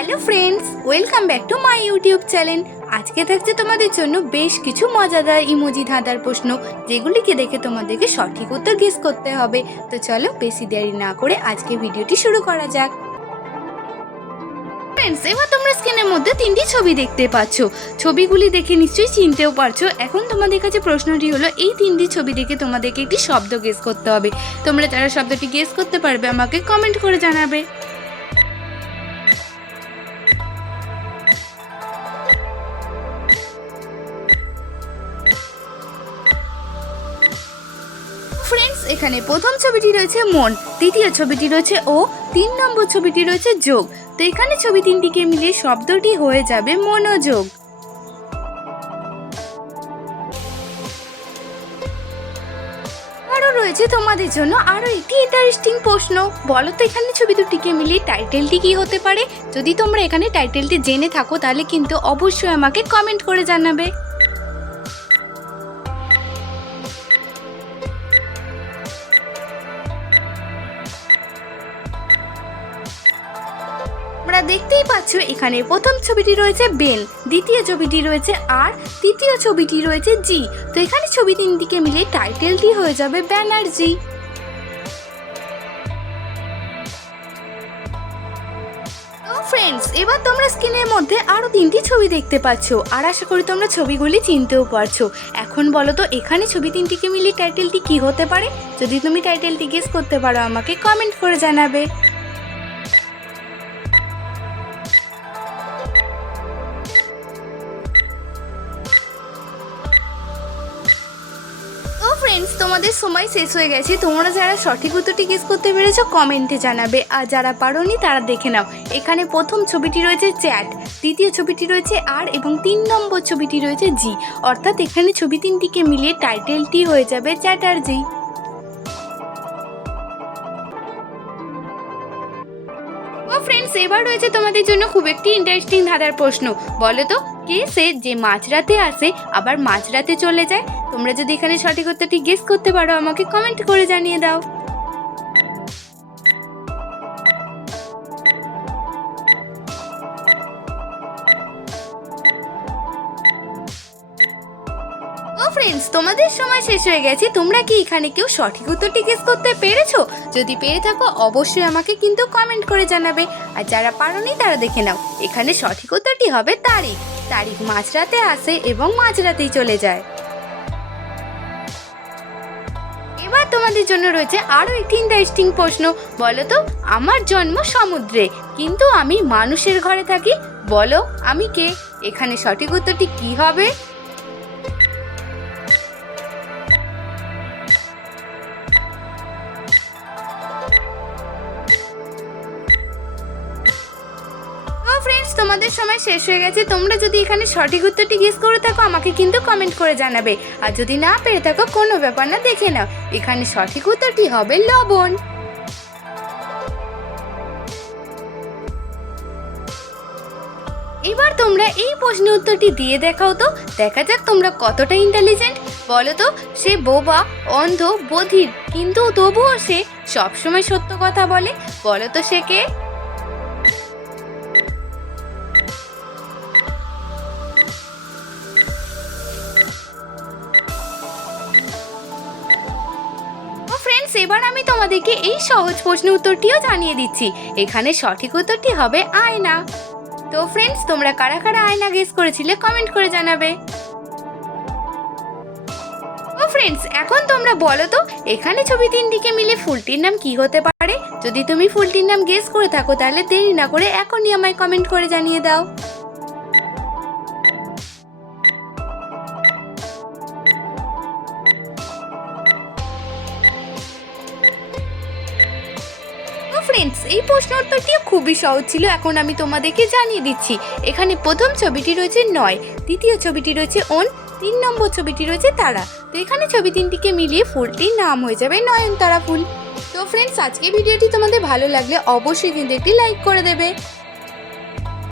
Hello friends, welcome back to my YouTube channel. আজকে থাকছে তোমাদের জন্য বেশ কিছু মজাদার ইমোজি ধাঁধার প্রশ্ন, যেগুলিকে দেখে তোমাদেরকে সঠিক উত্তর গেস করতে হবে। তো চলো বেশি দেরি না করে আজকে ভিডিওটি শুরু করা যাক। ফ্রেন্ডস এবার তোমরা স্ক্রিনের মধ্যে তিনটি ছবি দেখতে পাচ্ছ। ছবিগুলি দেখে নিশ্চয়ই চিনতেও পারছ। এখন তোমাদের কাছে প্রশ্নটি হলো, এই তিনটি ছবি দেখে তোমাদেরকে একটি শব্দ গেস করতে হবে। তোমরা যারা শব্দটি গেস করতে পারবে, আমাকে কমেন্ট করে জানাবে। ফ্রেন্ডস এখানে প্রথম ছবিটি রয়েছে মন দ্বিতীয় ছবিটি রয়েছে ও, তিন নম্বর ছবিটি রয়েছে যোগ। তো এখানে ছবি তিনটিকে মিলিয়ে শব্দটি হয়ে যাবে মনোযোগ। আরও রয়েছে তোমাদের জন্য আরও একটি ইন্টারেস্টিং প্রশ্ন। বলো তো এখানে ছবি দুটিকে মিলিয়ে টাইটেলটি কি হতে পারে? যদি তোমরা এখানে টাইটেলটি জেনে থাকো, তাহলে কিন্তু অবশ্যই আমাকে কমেন্ট করে জানাবে। তোমরা দেখতেই পাচ্ছ, এখানে প্রথম ছবিটি রয়েছে বেল, দ্বিতীয় ছবিটি রয়েছে আর, তৃতীয় ছবিটি রয়েছে জি। তো এখানে ছবি তিনটিকে মিলে টাইটেলটি হয়ে যাবে ব্যানার্জি ফ্রেন্ডস এবার তোমরা স্ক্রিনের মধ্যে আরও তিনটি ছবি দেখতে পাচ্ছ, আর আশা করি তোমরা ছবিগুলি চিনতেও পারছ। এখন বলো তো, এখানে ছবি তিনটিকে মিলিয়ে টাইটেলটি কি হতে পারে? যদি তুমি টাইটেলটি গেস করতে পারো, আমাকে কমেন্ট করে জানাবে। ফ্রেন্ডস তোমাদের সময় শেষ হয়ে গেছে। তোমরা যারা সঠিক উত্তরটি গেস করতে পেরেছ কমেন্টে জানাবে। আর যারা পারোনি, তারা দেখে নাও। এখানে প্রথম ছবিটি রয়েছে চ্যাট, দ্বিতীয় ছবিটি রয়েছে আর, এবং তিন নম্বর ছবিটি রয়েছে জি। অর্থাৎ এখানে ছবি তিনটিকে মিলিয়ে টাইটেলটি হয়ে যাবে চ্যাটার্জি ফ্রেন্ডস এবার রয়েছে তোমাদের জন্য খুব একটি ইন্টারেস্টিং ধাঁধার প্রশ্ন। বলো তো, কে সে যে মাঝরাতে আসে, আবার মাঝরাতে চলে যায়? তোমরা যদি এখানে সঠিক উত্তরটি গেস করতে পারো, আমাকে কমেন্ট করে জানিয়ে দাও। ও ফ্রেন্ডস তোমাদের সময় শেষ হয়ে গেছে। তোমরা কি এখানে কেউ সঠিক উত্তরটি গেস করতে পেরেছ? যদি পেরে থাকো, অবশ্যই আমাকে কিন্তু কমেন্ট করে জানাবে। আর যারা পারোনি, তারা দেখে নাও, এখানে সঠিক উত্তরটি হবে তারিখ। তারিখ মাঝরাতে আসে এবং মাঝরাতেই চলে যায়। এবার তোমাদের জন্য রয়েছে আরও একটি ইন্টারেস্টিং প্রশ্ন। বলো তো, আমার জন্ম সমুদ্রে, কিন্তু আমি মানুষের ঘরে থাকি। বলো, আমি কে? এখানে সঠিক উত্তরটি কি হবে? তোমাদের সময় শেষ হয়ে গেছে। তোমরা যদি এখানে সঠিক উত্তরটি গেস করে থাকো, আমাকে কিন্তু কমেন্ট করে জানাবে। আর যদি না পেরে থাকো, কোনো ব্যাপার না, দেখে নাও। এখানে সঠিক উত্তরটি হবে লবণ। এবার তোমরা এই প্রশ্নের উত্তরটি দিয়ে দেখাও তো। দেখা যাক তোমরা কতটা ইন্টেলিজেন্ট বলো তো, সে বোবা, অন্ধ, বধির, কিন্তু তবুও সে সবসময় সত্য কথা বলে। বলো তো সে কে? ফ্রেন্ডস এবার আমি তোমাদেরকে এই সহজ প্রশ্নের উত্তরটিও জানিয়ে দিচ্ছি। এখানে সঠিক উত্তরটি হবে আয়না। তো ফ্রেন্ডস তোমরা কারা কারা আয়না গেস করেছিলে কমেন্ট করে জানাবে। ও ফ্রেন্ডস এখন তোমরা বলো তো, এখানে ছবি তিনটিকে মিলে ফুলটির নাম কি হতে পারে? যদি তুমি ফুলটির নাম গেস করে থাকো, তাহলে দেরি না করে এখনই আমায় কমেন্ট করে জানিয়ে দাও। ফ্রেন্ডস এই প্রশ্ন উত্তরটিও খুবই সহজ ছিল, এখন আমি তোমাদেরকে জানিয়ে দিচ্ছি। এখানে প্রথম ছবিটি রয়েছে নয়, দ্বিতীয় ছবিটি রয়েছে ওন তিন নম্বর ছবিটি রয়েছে তারা। তো এখানে ছবি তিনটিকে মিলিয়ে ফুলটির নাম হয়ে যাবে নয়নতারা ফুল। তো ফ্রেন্ডস আজকে ভিডিওটি তোমাদের ভালো লাগলে অবশ্যই কিন্তু একটি লাইক করে দেবে।